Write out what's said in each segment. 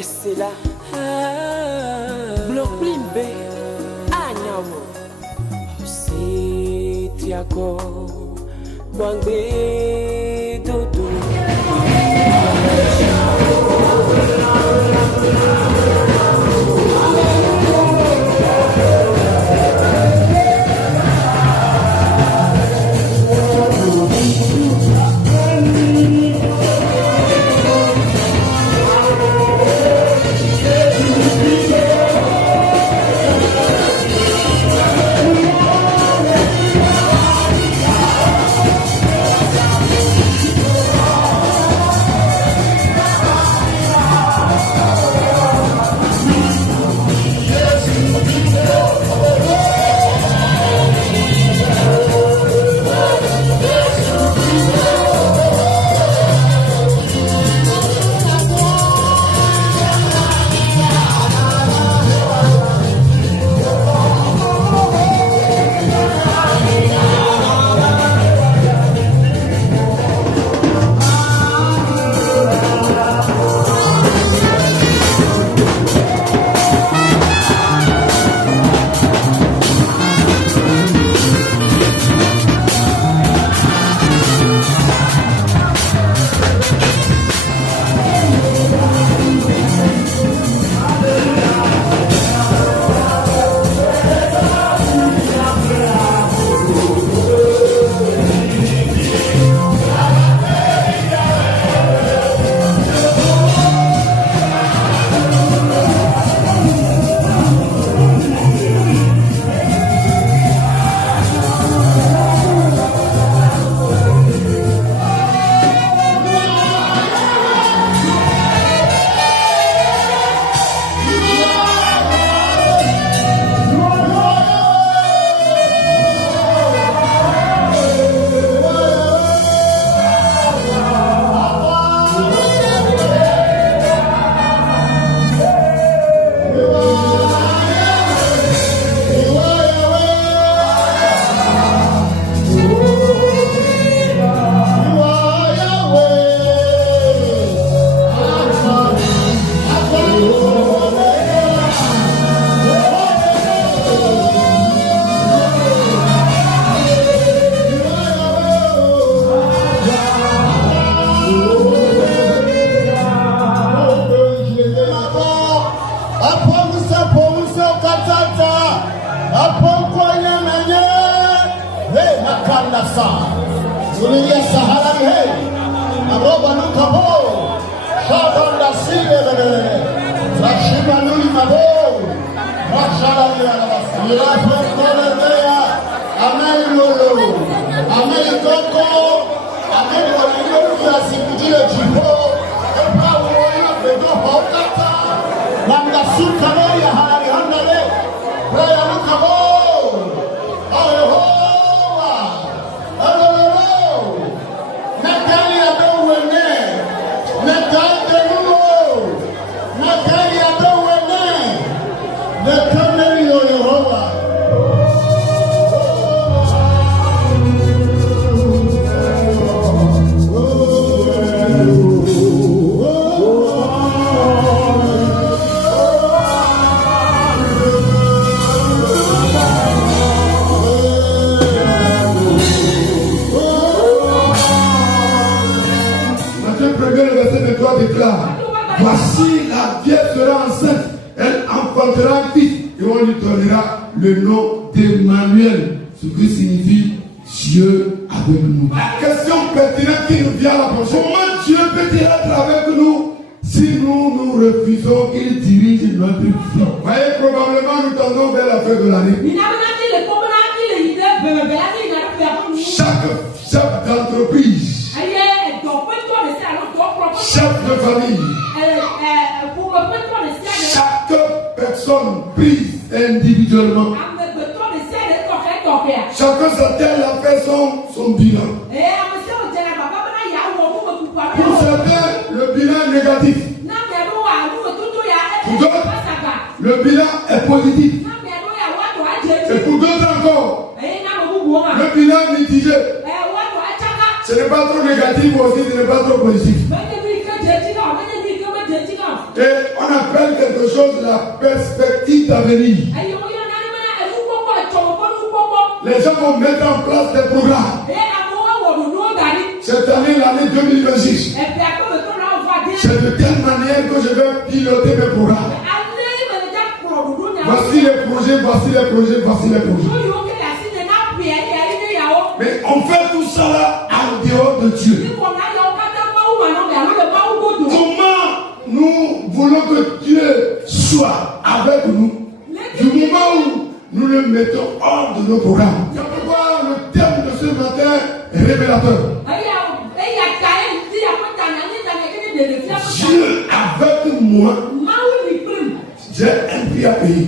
c'est là. Bloc limbe. Anyawo. Si tiako. Bangbe dodo. Voici la Vierge sera enceinte, elle enfantera un fils et on lui donnera le nom d'Emmanuel, ce qui signifie Dieu avec nous. La question pertinente qui nous vient à la prochaine, comment Dieu peut-il être avec nous si nous refusons qu'il dirige notre vie? Voyez, probablement nous tendons vers la fin de l'année. Chaque chef d'entreprise, chef de famille, chaque personne prise individuellement, chacun s'attelle à faire son bilan. Pour certains, le bilan est négatif. Pour d'autres, le bilan est positif. Et pour d'autres encore, le bilan est mitigé. Ce n'est pas trop négatif aussi, ce n'est pas trop positif. Et on appelle quelque chose la perspective d'avenir. Les gens vont mettre en place des programmes. Cette année, l'année 2026, c'est de telle manière que je vais piloter mes programmes. Voici les projets, voici les projets, voici les projets. Mais on fait tout ça là en dehors de Dieu. Comment nous voulons que Dieu soit avec nous du moment où nous le mettons hors de nos programmes? C'est pourquoi le terme de ce matin est révélateur. Dieu avec moi, j'ai un prix à payer.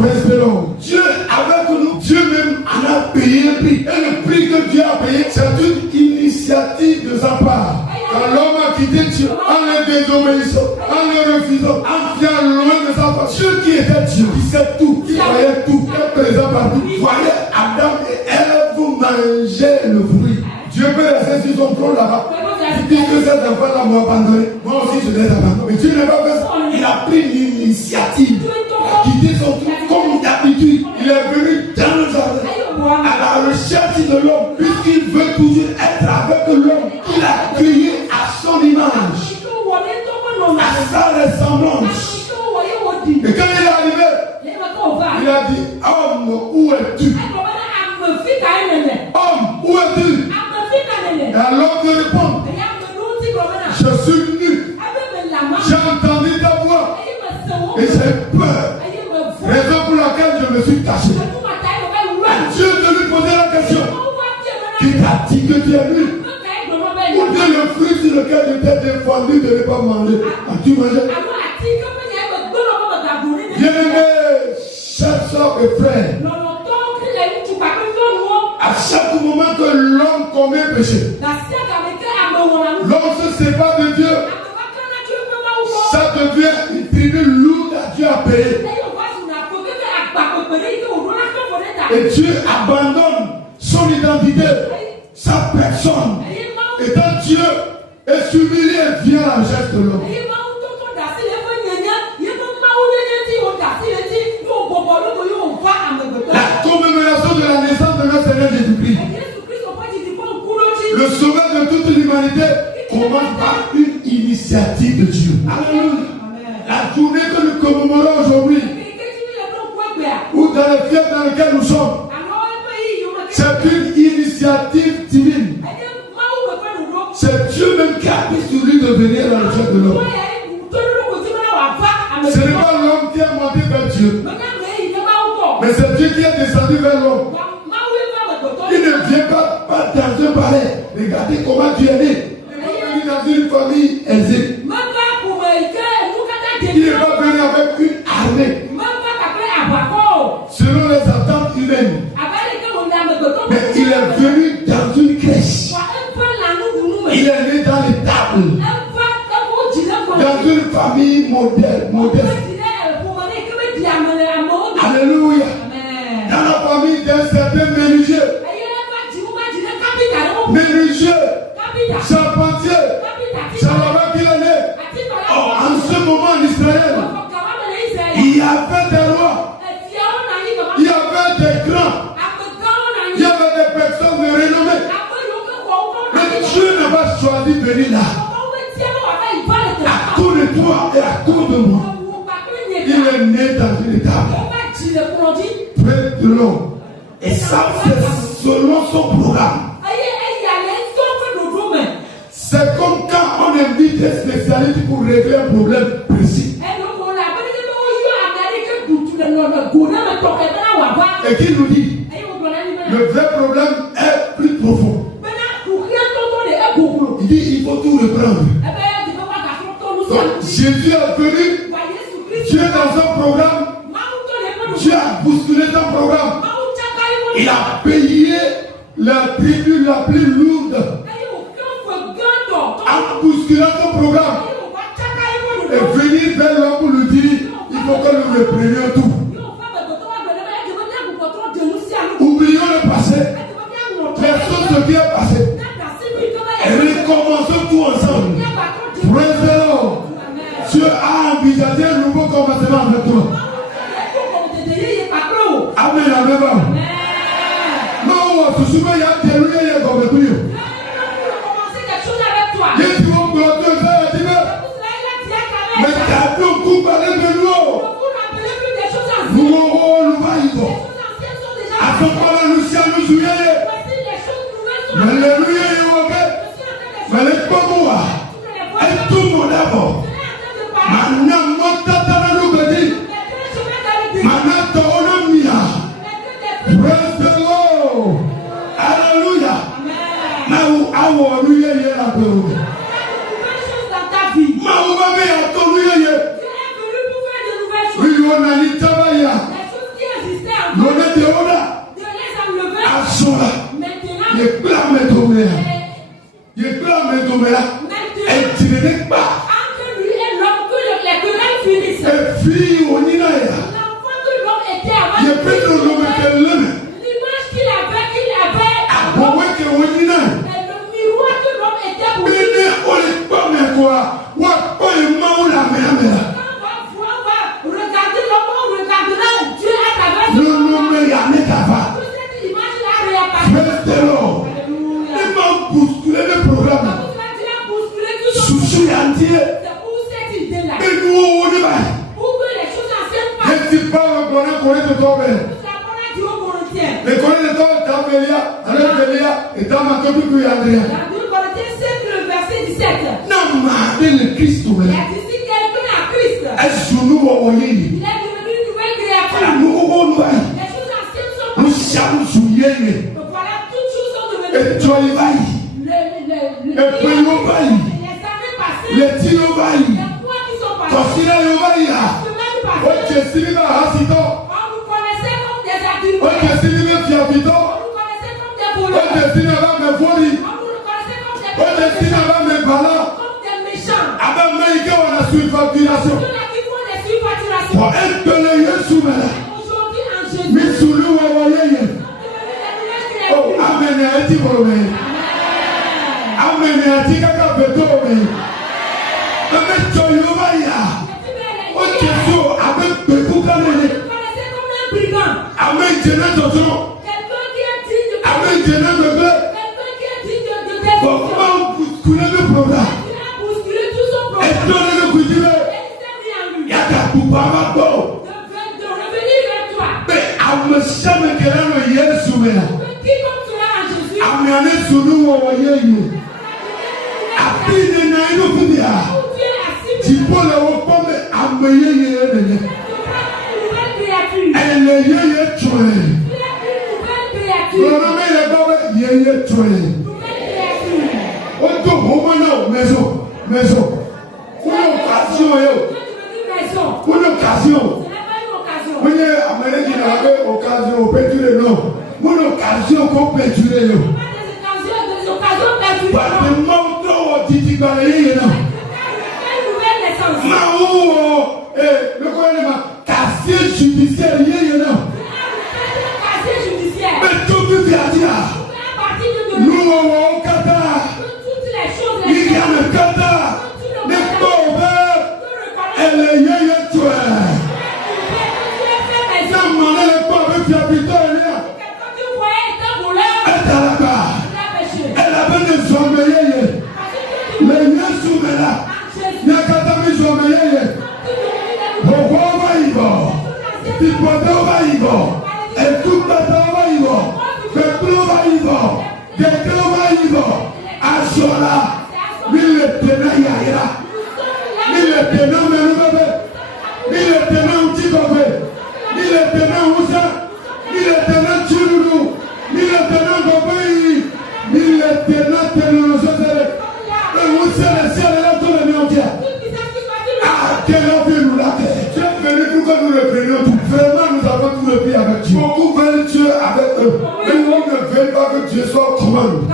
Praise the Lord. Dieu avec nous, Dieu même en a payé un prix. Et le prix que Dieu a payé, c'est une initiative de sa part. Quand l'homme a quitté Dieu, en le désobéissant, en le refusant, en fiant loin de sa part, Dieu qui était Dieu, qui sait tout, qui voyait tout, qui est présent partout, voyait Adam et Ève manger le fruit. Dieu peut rester sur son trône là-bas. Il dit que cet enfant-là m'a abandonné. Moi aussi je l'ai abandonné. Mais Dieu n'a pas fait ça. Il a pris l'initiative. Il a quitté son trône comme d'habitude. Il est venu dans le jardin à la recherche de l'homme. Puisqu'il veut toujours être avec l'homme. Il a créé à son image, à sa ressemblance. Et quand il est arrivé, il a dit, homme, où es-tu? Homme, où es-tu? Et alors il répond, je suis venu, j'ai entendu ta voix et j'ai peur. Raison pour laquelle je me suis caché. Et Dieu te lui posait la question, qui t'a dit que tu es venu? Ou bien le fruit sur lequel je t'ai défendu de ne pas manger? As-tu mangé? Bien-aimés, chers soeurs et frères, à chaque moment que l'homme commet péché, l'homme se sépare de Dieu, ça devient une tribune lourde à Dieu à payer. Et Dieu abandonne son identité, sa personne. Et quand Dieu est s'humilie et vient à la recherche de l'homme. La commémoration de la naissance de notre Seigneur Jésus-Christ, le sauveur de toute l'humanité, commence par une initiative de Dieu. Alléluia. La journée que nous commémorons aujourd'hui, ou dans les fêtes dans lesquelles nous sommes, c'est une initiative divine. C'est Dieu même qui a pris sur lui de venir à la recherche de l'homme. Ce n'est pas l'homme qui est monté vers Dieu, mais c'est Dieu qui est descendu vers l'homme. Il ne vient pas dans un palais. Regardez comment Dieu est né. Il est dans une famille aisée. Il n'est pas venu avec une armée selon les attentes humaines. Mais il est venu dans une crèche. Il est né dans les tables. Dans une famille modeste. Alléluia. Dans la famille d'un certain menuisier. Menuisier, charpentier, c'est là-bas qu'il est né. En ce moment en Israël, il y avait des rois, il y avait des grands, il y avait des personnes de renommée. Mais Dieu n'a pas choisi de venir là. À cause de toi et à cause de moi, il est né dans une étable. Près de l'homme. Et ça, c'est selon son programme. C'est comme quand on invite des spécialistes pour régler un problème précis. Et qui nous dit, le vrai problème est plus profond. Il dit, il faut tout reprendre. Donc, Jésus est venu, Dieu dans son programme, Dieu a bousculé son programme. Il a payé la tribune la plus lourde en bousculant son programme et venir vers l'homme pour lui dire, il faut que nous reprenions tout. Oublions le passé, faisons ce qui est passé et recommençons tout ensemble. Praise the Lord. Alléluia, mais les pauvres, et tout le monde d'abord. Maintenant, mon tata nous dit, maintenant, ton mia. Praise the Lord. Alléluia. Now, our Dieu est là pour nous. Oui, on a dit travailler. On a dit on a. Il clame tomber. Il clame tomber. Et tu ne n'es pas. Et puis on y a. Il peut nous nommer que l'homme. L'image qu'il avait. Ah bon, oui, que on y a. Le miroir que l'homme était pour lui. Mais on est pas mais quoi. What pas le mot la mère. On va regarder l'homme, on regardera Dieu à travers ce Non, non, mais il y a mes cavards. cette image-là réapparaît. Praise the Lord. Il m'a bousculé le programme. Souci entier. C'est pour cette idée-là. Et nous, on y va. Pour que les choses anciennes Je passent. ne dis pas le bonheur qu'on est de tomber. La parole dit aux Corinthiens. Mais quand on est dans Bélia, alors Bélia, et dans ma copie que Andrea. La Bible Corinthiens 5, le verset 17. Non, mais le Christ, Il a dit si quelqu'un a Christ, est-ce que nous voyons? il est devenu une nouvelle créature. Nous voyons. Les choses anciennes sont Nous passées. sommes souillés. Donc voilà, toutes choses sont Et devenues. toi, il va. Les Et puis, il va. années passées. Les tirs, il va. Les mois qui sont Ton passés. filet, il va. Les semaines Ok, passées. si il va, Hassito. On nous connaissait comme des adultes. Ok, si il va, Fiafito. On nous connaissait comme des Ok, voleurs. si il va, mes folie. On nous connaissait comme des Ok, si il va, mes balades. comme des méchants. Avec Maïka, on a su une facturation. Ceux-là qui font des surfacturations. Pour être de Yesu, mais Aujourd'hui en Jésus. mais sous le voyez. Oh, amen, et tu vois, amen, et tu kaka beto, mais amen, tu vois, ya. Oh, Jésus, amen, beto, kané. Amen, Jésus, tonton. Amen, Jésus, bébé. Pourquoi vous coulez le programme? Et toi, le coutume, ya ta coupe à ma peau. Mais à me jamais que là, le Yesu, mais amen, sous le voyez. Après, il y a une opinion. Tu peux le reprendre à me yéyer. Elle est yéyer tué. Le nom est le bon yéyer tué. On te remet maison. Maison. Une occasion. Une occasion. Une Amérique avait occasion au pétrole. Non. Une occasion qu'on pétrole. Pas de monde au Titi Balayé. Le gouvernement, casier judiciaire, mais tout le dire, nous au Qatar, il y a le Qatar, les pauvres, elle est yéyé toi. Non, mon les pauvres qui habitent là, elle est là-bas, elle a besoin de sommeiller. Mais il y a soumela, il y a Katami sommeiller. Beaucoup veulent Dieu avec eux, mais on ne veut pas que Dieu soit commande.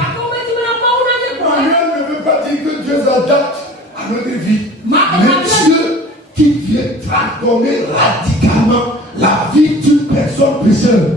Rien ne veut pas dire que Dieu s'adapte à notre vie. Mais Dieu qui vient transformer radicalement la vie d'une personne pécheure.